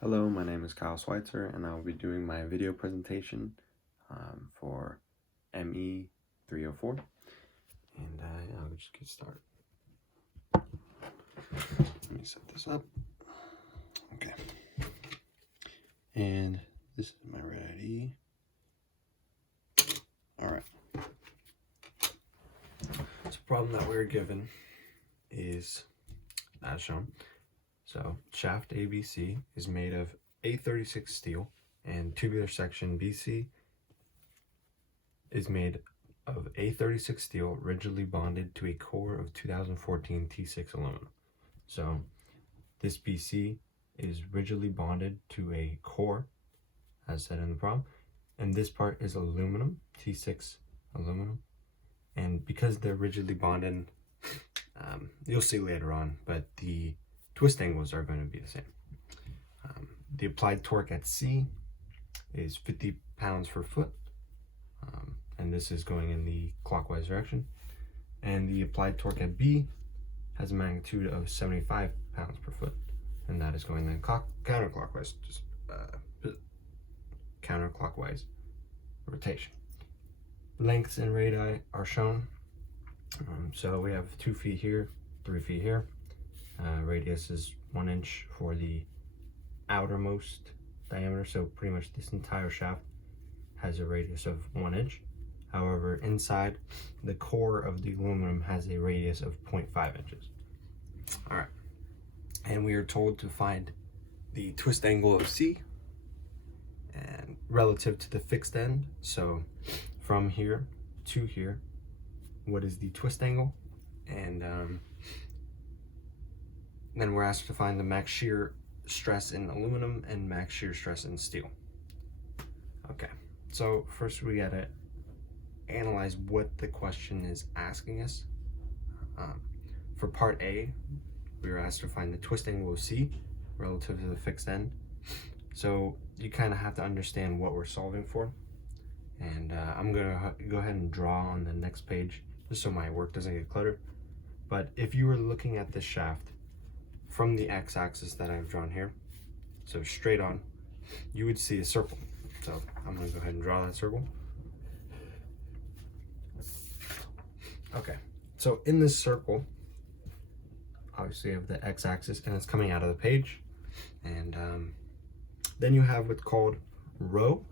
Hello, my name is Kyle Schweitzer, and I will be doing my video presentation for ME304. And I'll just get started. Let me set this up. Okay. And this is my ready. All right. So the problem that we're given is as shown. So shaft ABC is made of A36 steel, and tubular section BC is made of A36 steel rigidly bonded to a core of 2014 T6 aluminum. So this BC is rigidly bonded to a core, as said in the problem, and this part is aluminum, T6 aluminum. And because they're rigidly bonded, you'll see later on, but the twist angles are going to be the same. The applied torque at C is 50 pounds per foot, and this is going in the clockwise direction. And the applied torque at B has a magnitude of 75 pounds per foot, and that is going in counterclockwise, just counterclockwise rotation. Lengths and radii are shown. So we have 2 feet here, 3 feet here. Radius is 1 inch for the outermost diameter, so pretty much this entire shaft has a radius of 1 inch. However, inside the core of the aluminum has a radius of 0.5 inches. All right, and we are told to find the twist angle of C and relative to the fixed end. So from here to here, what is the twist angle? And then we're asked to find the max shear stress in aluminum and max shear stress in steel. Okay, so first we gotta analyze what the question is asking us. For part A, we were asked to find the twist angle of C relative to the fixed end. So you kind of have to understand what we're solving for. And I'm gonna go ahead and draw on the next page just so my work doesn't get cluttered. But if you were looking at this shaft from the x-axis that I've drawn here, so straight on, you would see a circle. So I'm gonna go ahead and draw that circle. Okay, so in this circle, obviously you have the x-axis and it's coming out of the page. And then you have what's called rho,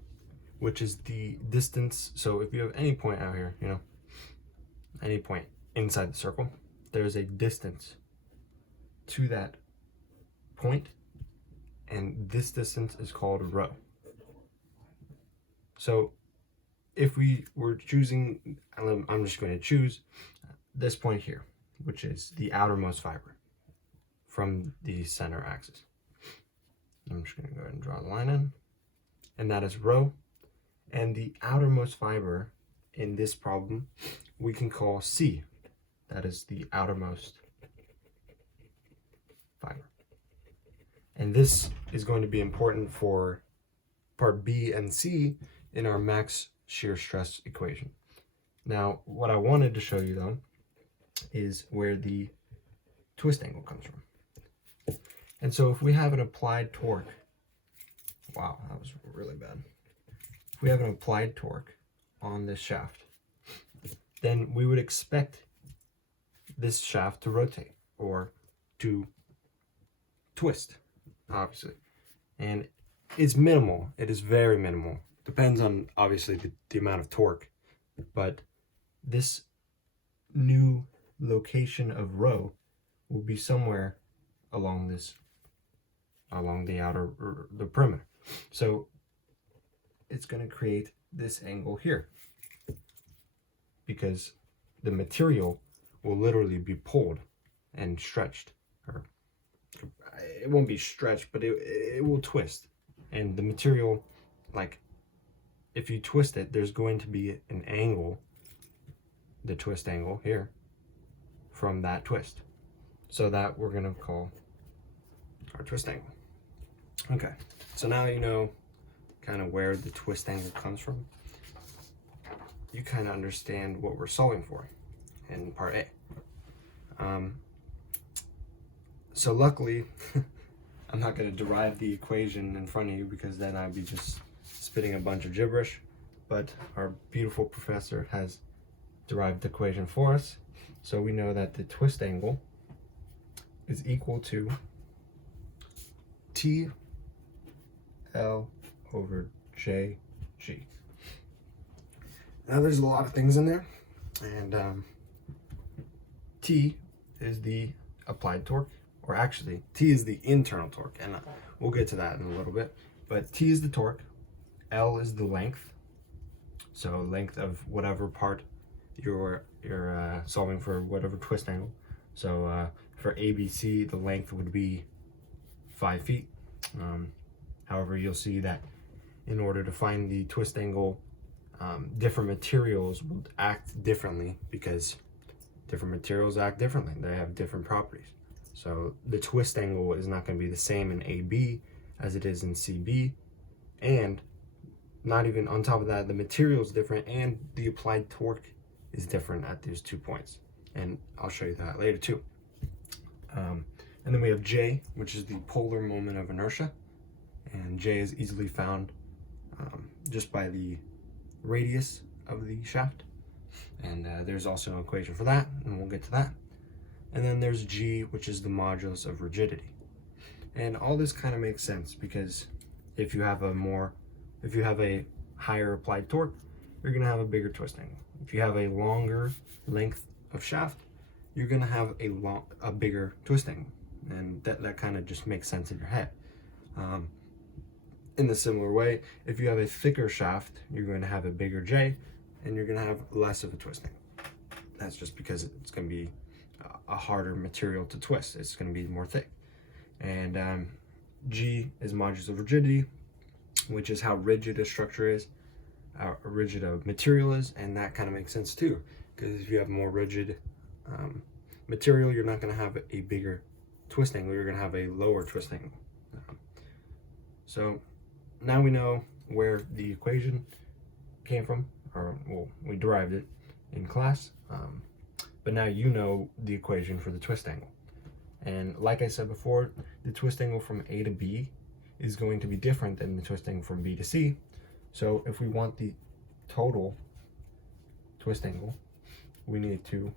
which is the distance. So if you have any point out here, any point inside the circle, there's a distance to that point, and this distance is called rho. So if we were choosing, I'm just going to choose this point here, which is the outermost fiber from the center axis. I'm just going to go ahead and draw the line in, and that is rho. And the outermost fiber in this problem we can call C. That is the outermost fiber. And this is going to be important for part B and C in our max shear stress equation. Now, what I wanted to show you though is where the twist angle comes from. And so if we have an applied torque, wow, that was really bad. If we have an applied torque on this shaft, then we would expect this shaft to rotate or to twist, obviously. And it's minimal. It is very minimal. Depends on, obviously, the amount of torque. But this new location of rho will be somewhere along the outer, or the perimeter. So it's going to create this angle here, because the material will literally be pulled and stretched, or it won't be stretched, but it will twist. And the material, like if you twist it, there's going to be an angle, the twist angle here, from that twist. So that we're going to call our twist angle. Okay, so now you know kind of where the twist angle comes from. You kind of understand what we're solving for in part A. So luckily, I'm not going to derive the equation in front of you because then I'd be just spitting a bunch of gibberish. But our beautiful professor has derived the equation for us. So we know that the twist angle is equal to TL over JG. Now there's a lot of things in there, and T is the applied torque, or actually T is the internal torque, and we'll get to that in a little bit. But T is the torque, L is the length, so length of whatever part you're solving for, whatever twist angle. So for ABC, the length would be 5 feet. However, you'll see that in order to find the twist angle, different materials will act differently because different materials act differently. They have different properties. So the twist angle is not going to be the same in AB as it is in CB, and not even on top of that, the material is different and the applied torque is different at these 2 points. And I'll show you that later too. And then we have J, which is the polar moment of inertia. And J is easily found just by the radius of the shaft. And there's also an equation for that, and we'll get to that. And then there's G, which is the modulus of rigidity. And all this kind of makes sense because if you have a higher applied torque, you're going to have a bigger twist angle. If you have a longer length of shaft, you're going to have a bigger twist angle. And that kind of just makes sense in your head. In the similar way, if you have a thicker shaft, you're going to have a bigger J, and you're going to have less of a twist angle. That's just because it's going to be a harder material to twist. It's going to be more thick. And G is modulus of rigidity, which is how rigid a structure is, how rigid a material is, and that kind of makes sense too. Because if you have more rigid material, you're not going to have a bigger twist angle. You're going to have a lower twist angle. So now we know where the equation came from, or well, we derived it in class. But now you know the equation for the twist angle. And like I said before, the twist angle from A to B is going to be different than the twist angle from B to C. So if we want the total twist angle, we need to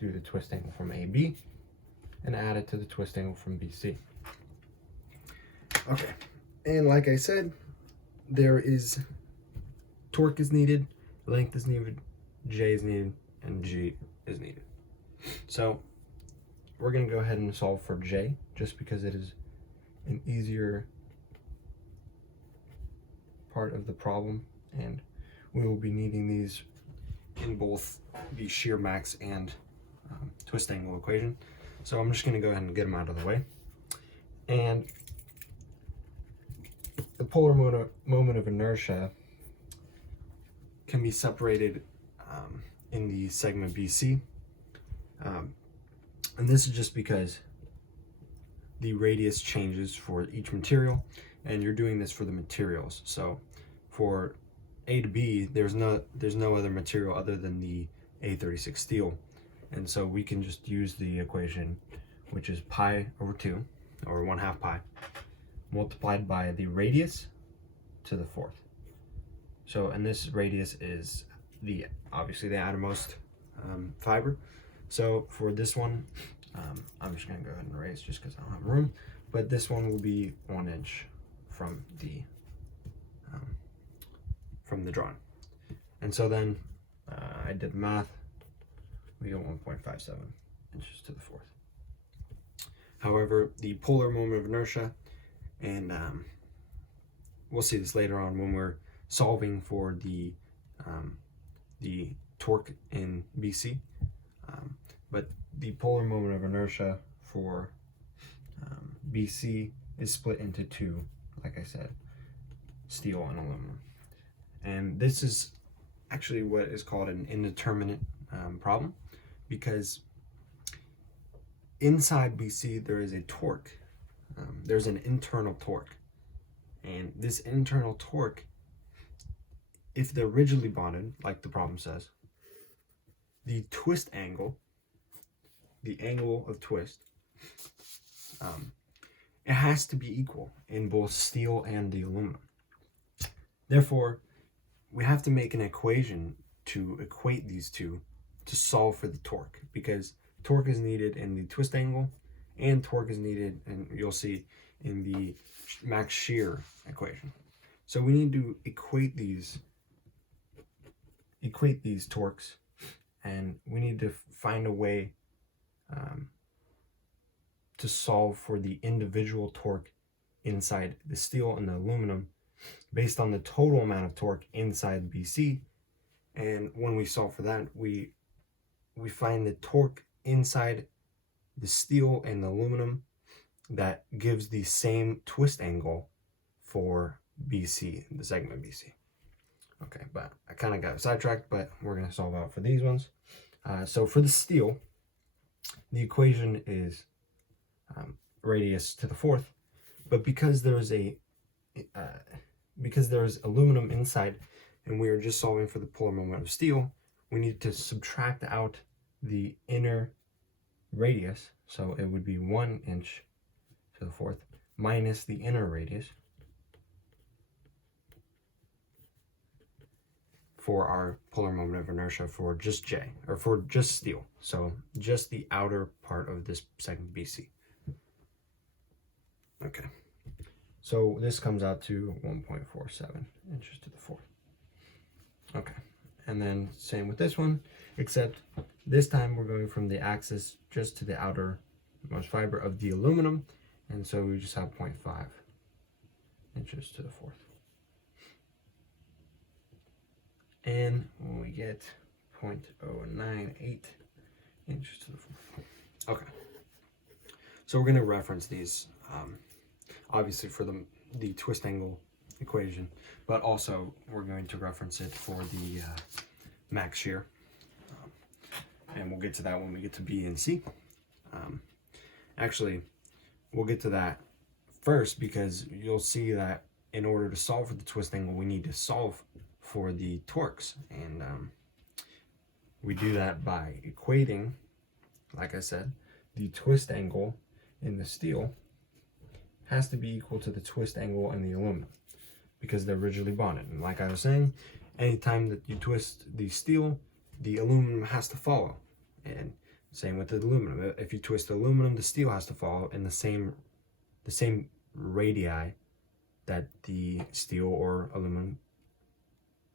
do the twist angle from AB and add it to the twist angle from BC. Okay, and like I said, there is torque is needed, length is needed, J is needed, and G is needed. So we're going to go ahead and solve for J just because it is an easier part of the problem, and we will be needing these in both the shear max and twist angle equation. So I'm just going to go ahead and get them out of the way. And the polar moment of inertia can be separated in the segment BC. And this is just because the radius changes for each material, and you're doing this for the materials. So for A to B, there's no other material other than the A36 steel. And so we can just use the equation, which is pi over 2, or 1/2 pi, multiplied by the radius to the 4th. So, and this radius is obviously the outermost fiber. So for this one, I'm just going to go ahead and erase just because I don't have room. But this one will be 1 inch from the drawing. And so then I did the math. We got 1.57 inches to the 4th. However, the polar moment of inertia, and we'll see this later on when we're solving for the torque in BC. But the polar moment of inertia for BC is split into 2, like I said, steel and aluminum. And this is actually what is called an indeterminate problem, because inside BC there is a torque. There's an internal torque. And this internal torque, if they're rigidly bonded, like the problem says, the twist angle, the angle of twist, it has to be equal in both steel and the aluminum. Therefore, we have to make an equation to equate these two to solve for the torque, because torque is needed in the twist angle and torque is needed, and you'll see, in the max shear equation. So we need to equate these torques, and we need to find a way to solve for the individual torque inside the steel and the aluminum based on the total amount of torque inside BC. And when we solve for that, we find the torque inside the steel and the aluminum that gives the same twist angle for BC, the segment BC. Okay, but I kind of got sidetracked, but we're going to solve out for these ones. So for the steel, the equation is radius to the fourth, but because there's aluminum inside and we are just solving for the polar moment of steel, we need to subtract out the inner radius. So it would be 1 inch to the fourth minus the inner radius for our polar moment of inertia for just J, or for just steel. So just the outer part of this segment BC. Okay, so this comes out to 1.47 inches to the fourth. Okay, and then same with this one, except this time we're going from the axis just to the outermost fiber of the aluminum, and so we just have 0.5 inches to the fourth. And we get 0.098 inches to the fourth. Okay, so we're going to reference these obviously for the twist angle equation, but also we're going to reference it for the max shear, and we'll get to that when we get to B and C. Actually, we'll get to that first, because you'll see that in order to solve for the twist angle, we need to solve for the torques, and we do that by equating, like I said, the twist angle in the steel has to be equal to the twist angle in the aluminum, because they're rigidly bonded. And like I was saying, anytime that you twist the steel, the aluminum has to follow. And same with the aluminum. If you twist the aluminum, the steel has to follow in the same radii that the steel or aluminum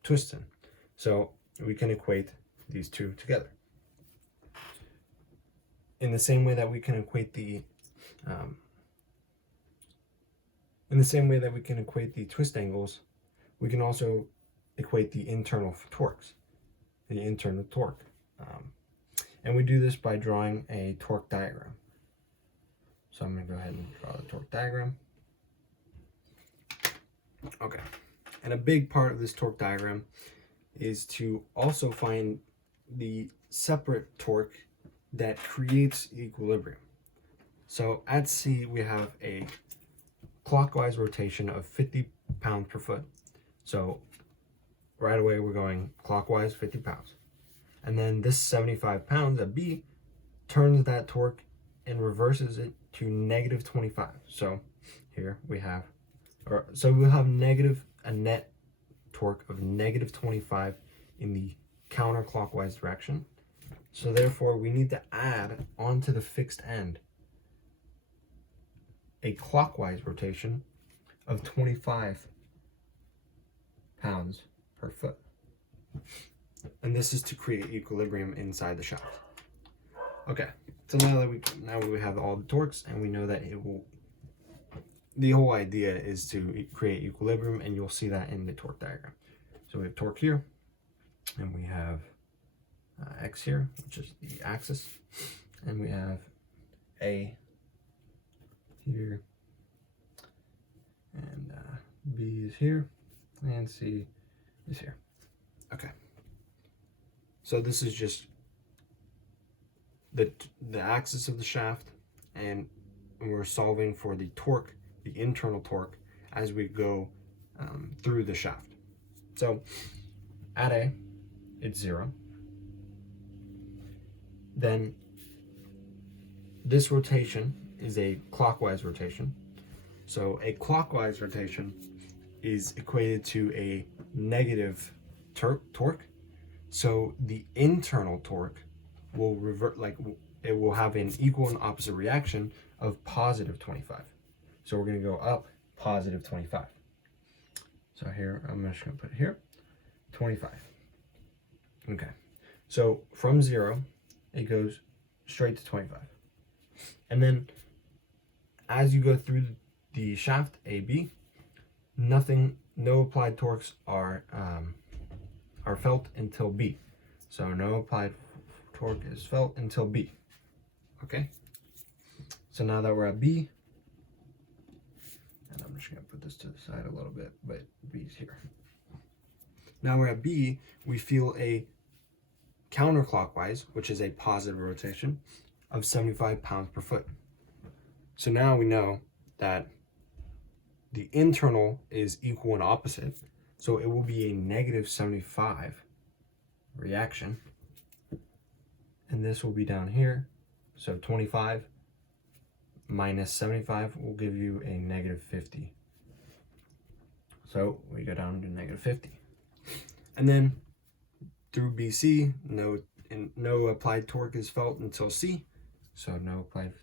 twists in. So we can equate these two together. In the same way that we can equate the twist angles, we can also equate the internal torques, and we do this by drawing a torque diagram. So I'm going to go ahead and draw the torque diagram. Okay, and a big part of this torque diagram is to also find the separate torque that creates equilibrium. So at C, we have a clockwise rotation of 50 pounds per foot. So right away we're going clockwise 50 pounds. And then this 75 pounds at B turns that torque and reverses it to negative 25. So here we have, we'll have a net torque of negative 25 in the counterclockwise direction. So therefore we need to add onto the fixed end a clockwise rotation of 25 pounds per foot. And this is to create equilibrium inside the shaft. Okay, so now we have all the torques, and we know that the whole idea is to create equilibrium, and you'll see that in the torque diagram. So we have torque here, and we have X here, which is the axis, and we have A here, and B is here, and C is here. Okay, so this is just the axis of the shaft, and we're solving for the torque, the internal torque, as we go through the shaft. So at A, it's 0. Then this rotation is a clockwise rotation. So a clockwise rotation is equated to a negative torque. So the internal torque will revert, like it will have an equal and opposite reaction of positive 25. So we're going to go up positive 25. So here, I'm just going to put it here, 25. Okay. So from 0, it goes straight to 25. And then as you go through the shaft AB, no applied torques are felt until B. So no applied torque is felt until B. Okay. So now that we're at B, and I'm just going to put this to the side a little bit, but B's here. Now we're at B, we feel a counterclockwise, which is a positive rotation, of 75 pounds per foot. So now we know that the internal is equal and opposite, so it will be a negative 75 reaction, and this will be down here. So 25 minus 75 will give you a negative 50. So we go down to negative 50. And then through BC, no applied torque is felt until C. So no applied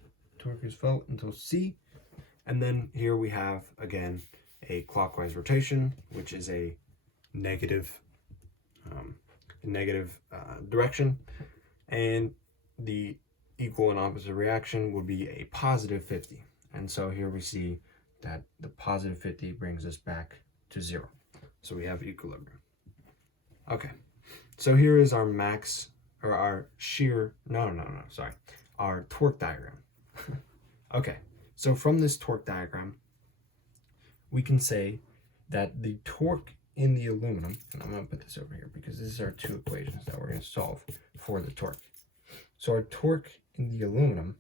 torque is felt until C. And then here we have, again, a clockwise rotation, which is a negative direction. And the equal and opposite reaction would be a positive 50. And so here we see that the positive 50 brings us back to 0. So we have equilibrium. Okay, so here is our our torque diagram. Okay, so from this torque diagram, we can say that the torque in the aluminum, and I'm going to put this over here because these are two equations that we're going to solve for the torque. So our torque in the aluminum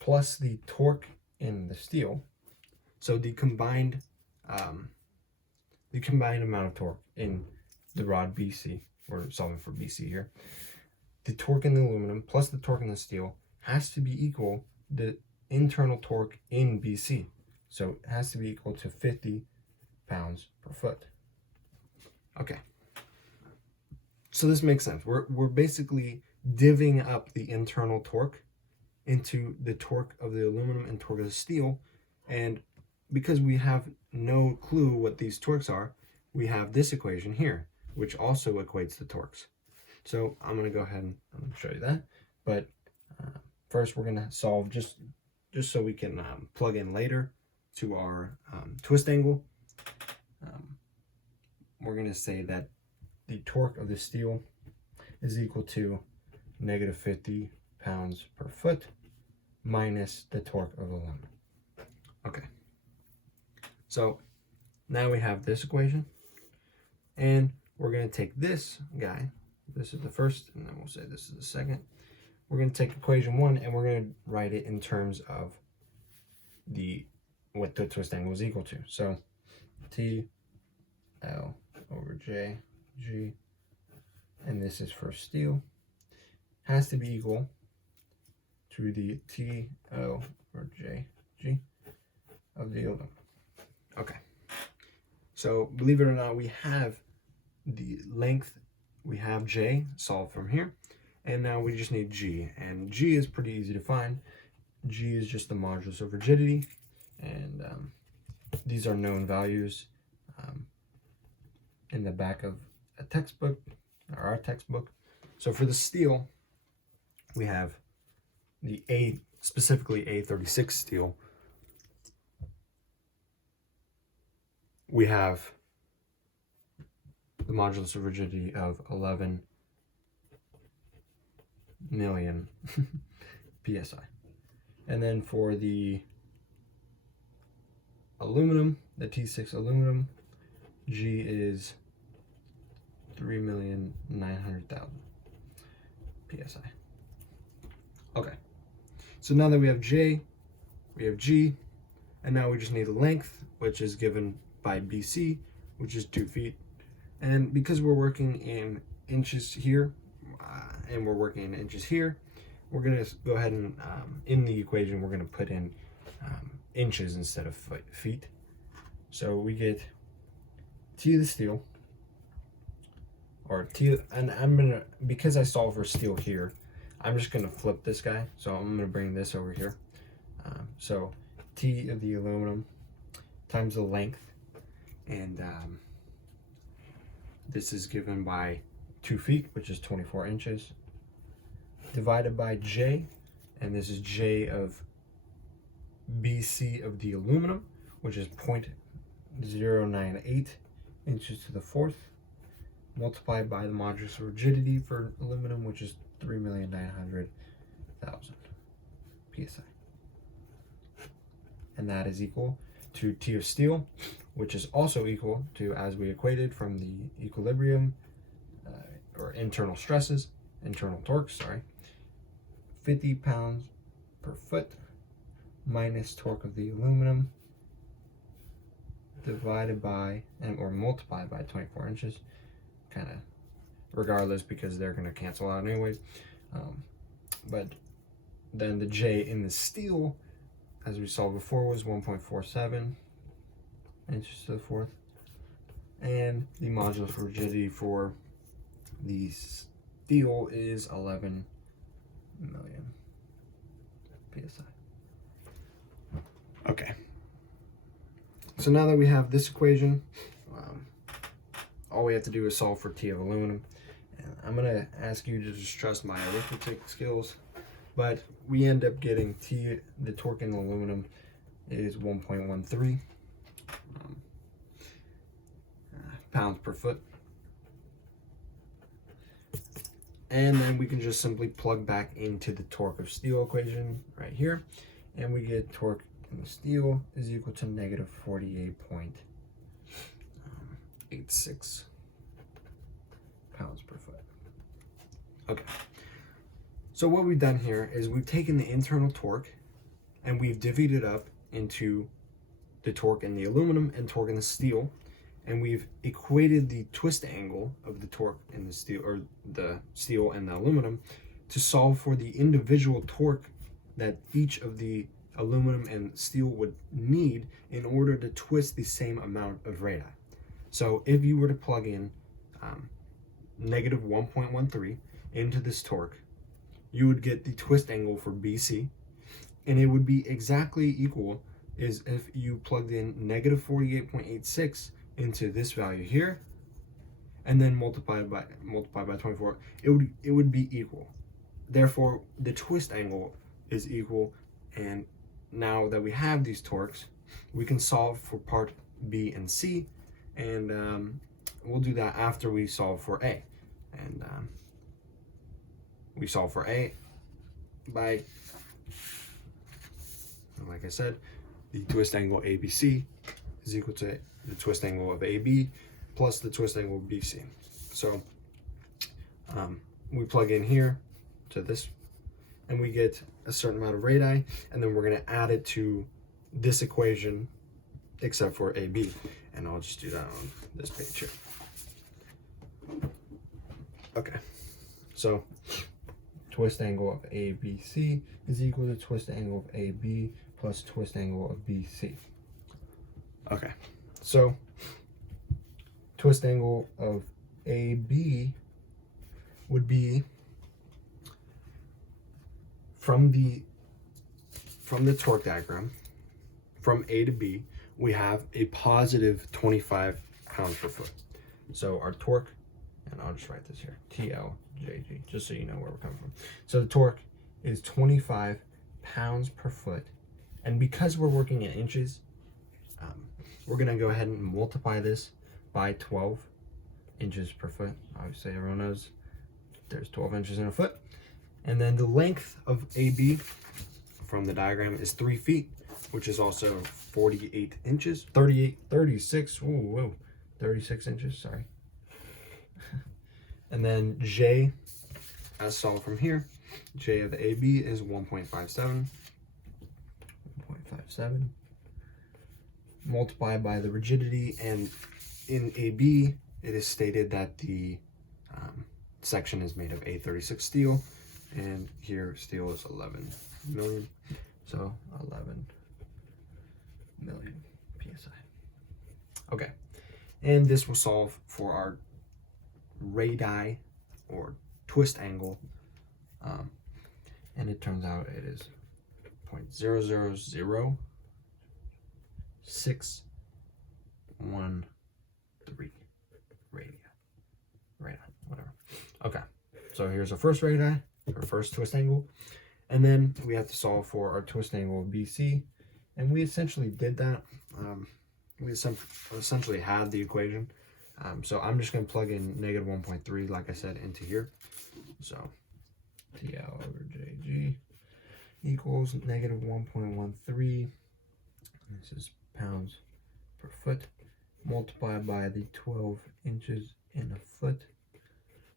plus the torque in the steel, so the combined amount of torque in the rod BC, we're solving for BC here, the torque in the aluminum plus the torque in the steel has to be equal the internal torque in BC. So it has to be equal to 50 pounds per foot. Okay. So this makes sense. We're basically divvying up the internal torque into the torque of the aluminum and torque of the steel. And because we have no clue what these torques are, we have this equation here, which also equates the torques. So I'm going to go ahead and show you that. But first we're going to solve just so we can plug in later to our twist angle. We're going to say that the torque of the steel is equal to negative 50 pounds per foot minus the torque of aluminum. Okay. So now we have this equation, and we're going to take this guy. This is the first, and then we'll say this is the second. We're going to take equation 1, and we're going to write it in terms of what the twist angle is equal to. So T L over J G, and this is for steel, has to be equal to the T L over J G of the aluminum. Okay. So believe it or not, we have the length, we have J solved from here, and now we just need G, and G is pretty easy to find. G is just the modulus of rigidity, and these are known values in the back of a textbook, or our textbook. So for the steel, we have the specifically A36 steel. We have the modulus of rigidity of 11 million psi. And then for the aluminum, the T6 aluminum, G is 3,900,000 psi. Okay, so now that we have J, we have G, and now we just need the length, which is given by BC, which is 2 feet. And because we're working in inches here, and we're working in inches here, we're going to go ahead and, in the equation, we're going to put in inches instead of feet. So we get T of the steel, or T, and I'm gonna, because I solve for steel here, I'm just gonna flip this guy. So I'm gonna bring this over here. So T of the aluminum times the length, and this is given by 2 feet, which is 24 inches, divided by J, and this is J of BC of the aluminum, which is 0.098 inches to the fourth, multiplied by the modulus of rigidity for aluminum, which is 3,900,000 psi. And that is equal to T of steel, which is also equal to, as we equated from the equilibrium, or internal stresses, internal torques, sorry, 50 pounds per foot minus torque of the aluminum divided by, or multiplied by 24 inches, kind of regardless because they're going to cancel out anyways. But then the J in the steel, as we saw before, was 1.47 inches to the fourth, and the modulus of rigidity for the steel is 11 million psi. Okay, so now that we have this equation, all we have to do is solve for T of aluminum. And I'm gonna ask you to just trust my arithmetic skills, but we end up getting T, the torque in aluminum is 1.13 pounds per foot. And then we can just simply plug back into the torque of steel equation right here, and we get torque in the steel is equal to negative 48.86 pounds per foot. Okay, so what we've done here is we've taken the internal torque and we've divvied it up into the torque in the aluminum and torque in the steel, and we've equated the twist angle of the torque in the steel, or the steel and the aluminum, to solve for the individual torque that each of the aluminum and steel would need in order to twist the same amount of radii. So if you were to plug in negative 1.13 into this torque, you would get the twist angle for BC, and it would be exactly equal as if you plugged in negative 48.86 into this value here, and then multiplied by 24. It would be equal. Therefore, the twist angle is equal. And now that we have these torques, we can solve for part B and C, and we'll do that after we solve for A. And we solve for A by, like I said, the twist angle ABC is equal to the twist angle of AB plus the twist angle of BC. So we plug in here to this, and we get a certain amount of radii, and then we're going to add it to this equation except for AB, and I'll just do that on this page here. Okay, so twist angle of ABC is equal to twist angle of AB plus twist angle of BC. Okay, so twist angle of AB would be from the torque diagram, from A to B, we have a positive 25 pounds per foot. So our torque, and I'll just write this here, TLJG, just so you know where we're coming from. So the torque is 25 pounds per foot. And because we're working in inches, we're gonna go ahead and multiply this by 12 inches per foot. Obviously everyone knows there's 12 inches in a foot. And then the length of AB from the diagram is 3 feet, which is also 48 inches, 36 inches, sorry. And then J, as solved from here, J of AB is 1.57, multiplied by the rigidity, and in AB, it is stated that the section is made of A36 steel, and here steel is 11 million, so 11 million psi. Okay, and this will solve for our radii or twist angle, and it turns out it is 0.000613 radii. Whatever. Okay, so here's our first radii, our first twist angle, and then we have to solve for our twist angle of BC, and we essentially did that. We essentially had the equation. So I'm just going to plug in negative 1.3, like I said, into here. So TL over JG equals negative 1.13. This is pounds per foot, multiplied by the 12 inches in a foot,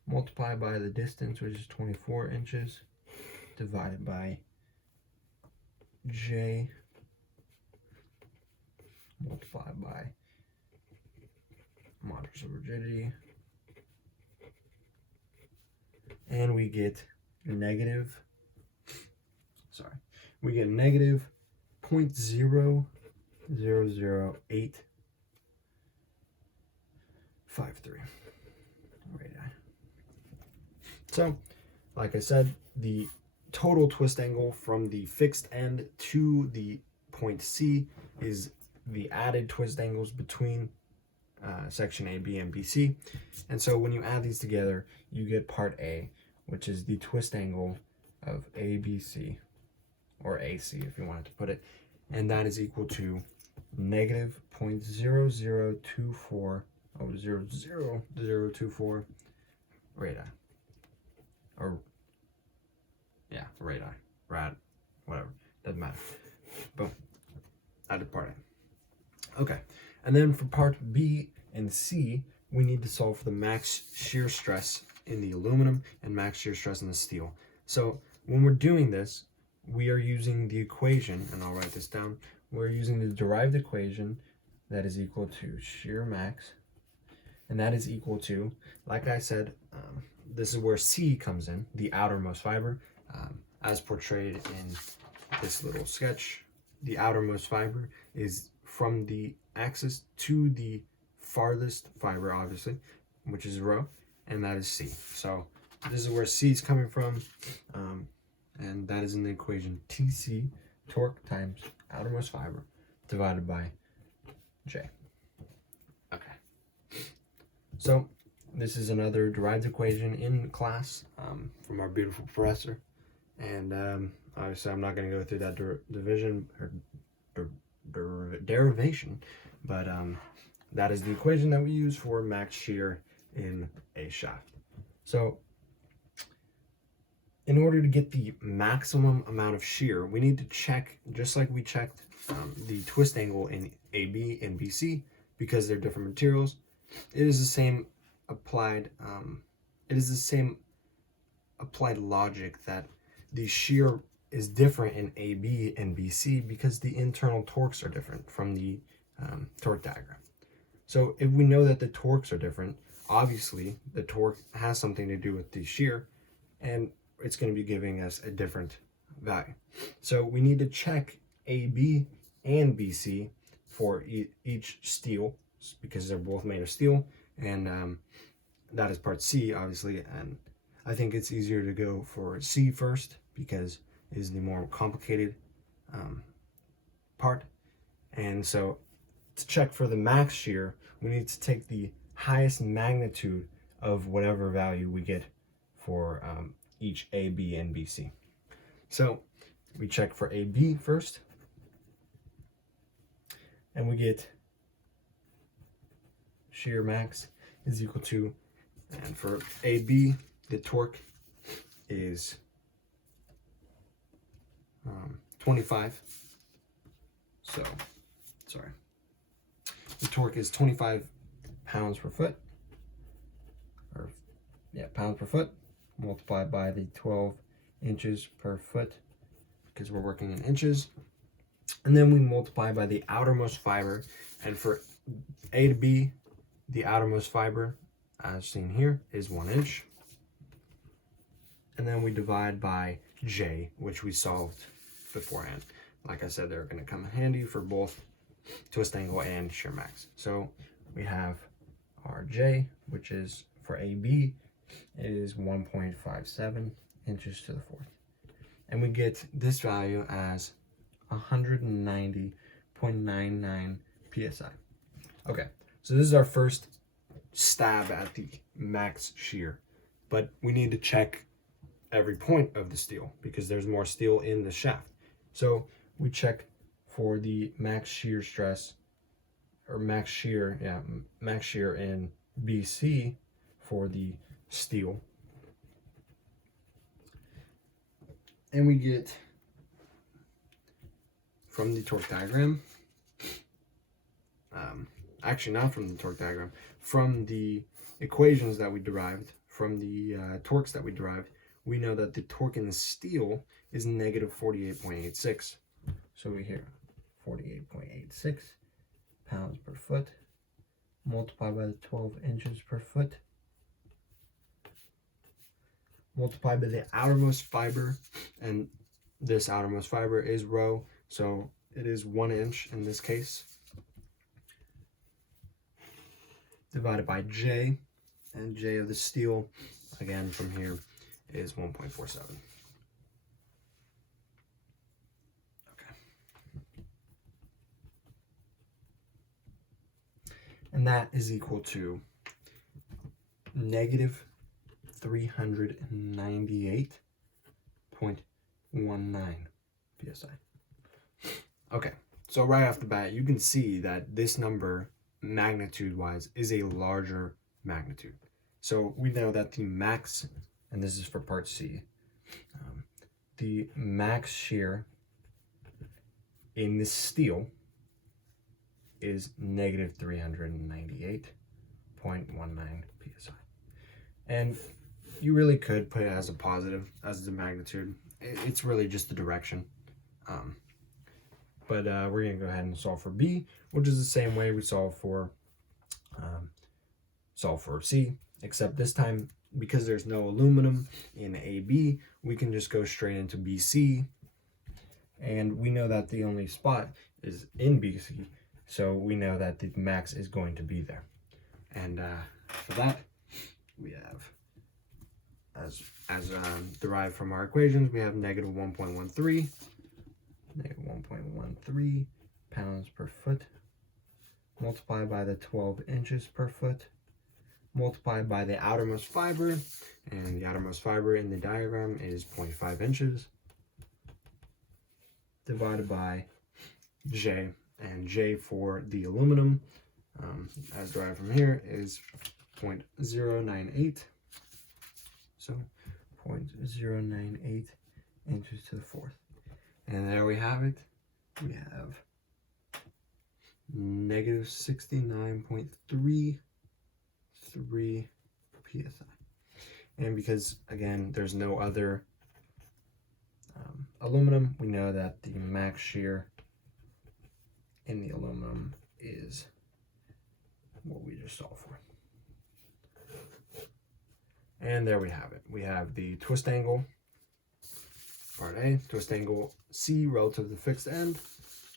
multiplied by the distance, which is 24 inches, divided by J, multiplied by modulus of rigidity, and we get negative 0.0000853 radii. So, like I said, the total twist angle from the fixed end to the point C is the added twist angles between section AB and BC. And so when you add these together, you get part A, which is the twist angle of ABC, or AC if you wanted to put it, and that is equal to negative 0.0024 radii. Or, yeah, radii, whatever, doesn't matter. Boom, I did part A. Okay, and then for part B and C, we need to solve for the max shear stress in the aluminum and max shear stress in the steel. So when we're doing this, we are using the equation, and I'll write this down. We're using the derived equation that is equal to shear max, and that is equal to, like I said, this is where C comes in, the outermost fiber, as portrayed in this little sketch. The outermost fiber is from the axis to the farthest fiber, obviously, which is rho, and that is C. So this is where C is coming from, and that is in the equation TC, torque times outermost fiber, divided by J. Okay. So this is another derived equation in class from our beautiful professor, and obviously I'm not going to go through that derivation, but that is the equation that we use for max shear in a shaft. So in order to get the maximum amount of shear, we need to check, just like we checked the twist angle in AB and BC, because they're different materials. It is the same applied logic that the shear is different in AB and BC because the internal torques are different from the torque diagram. So if we know that the torques are different, obviously the torque has something to do with the shear, and it's going to be giving us a different value. So we need to check AB and BC for each steel, because they're both made of steel, and that is part C, obviously, and I think it's easier to go for C first because it is the more complicated part. And so to check for the max shear, we need to take the highest magnitude of whatever value we get for each A, B, and BC. So we check for AB first, and we get shear max is equal to, and for AB, the torque is 25. So, sorry. The torque is 25 pounds per foot, or yeah, pounds per foot, multiplied by the 12 inches per foot, because we're working in inches. And then we multiply by the outermost fiber, and for A to B, the outermost fiber, as seen here, is 1 inch. And then we divide by J, which we solved beforehand. Like I said, they're going to come in handy for both twist angle and shear max. So we have our J, which is for AB, is 1.57 inches to the fourth. And we get this value as 190.99 psi. Okay, so this is our first stab at the max shear, but we need to check every point of the steel because there's more steel in the shaft. So we check for the max shear stress, or max shear in BC for the steel. And we get from the torque diagram, actually not from the torque diagram, from the equations that we derived, from the torques that we derived, we know that the torque in the steel is negative 48.86. So we hear 48.86 pounds per foot multiplied by the 12 inches per foot multiplied by the outermost fiber, and this outermost fiber is rho, so it is 1 inch in this case, divided by J, and J of the steel, again from here, is 1.47. Okay. And that is equal to negative 398.19 psi. Okay, so right off the bat, you can see that this number, magnitude-wise, is a larger magnitude. So we know that the max, and this is for part C, the max shear in this steel is negative 398.19 psi. And you really could put it as a positive, as the magnitude. It's really just the direction. But we're going to go ahead and solve for B, which is the same way we solve for C, except this time, because there's no aluminum in AB, we can just go straight into BC. And we know that the only spot is in BC, so we know that the max is going to be there. And for that, we have, as derived from our equations, we have negative 1.13 pounds per foot multiplied by the 12 inches per foot multiplied by the outermost fiber, and the outermost fiber in the diagram is 0.5 inches, divided by J, and J for the aluminum, as derived from here, is 0.098, so 0.098 inches to the fourth. And there we have it. We have negative 69.33 psi. And because, again, there's no other aluminum, we know that the max shear in the aluminum is what we just solved for. And there we have it. We have the twist angle, part A, twist angle C relative to the fixed end.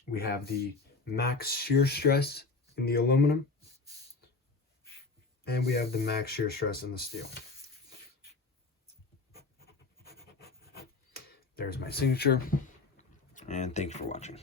We have the max shear stress in the aluminum. And we have the max shear stress in the steel. There's my signature. And thanks for watching.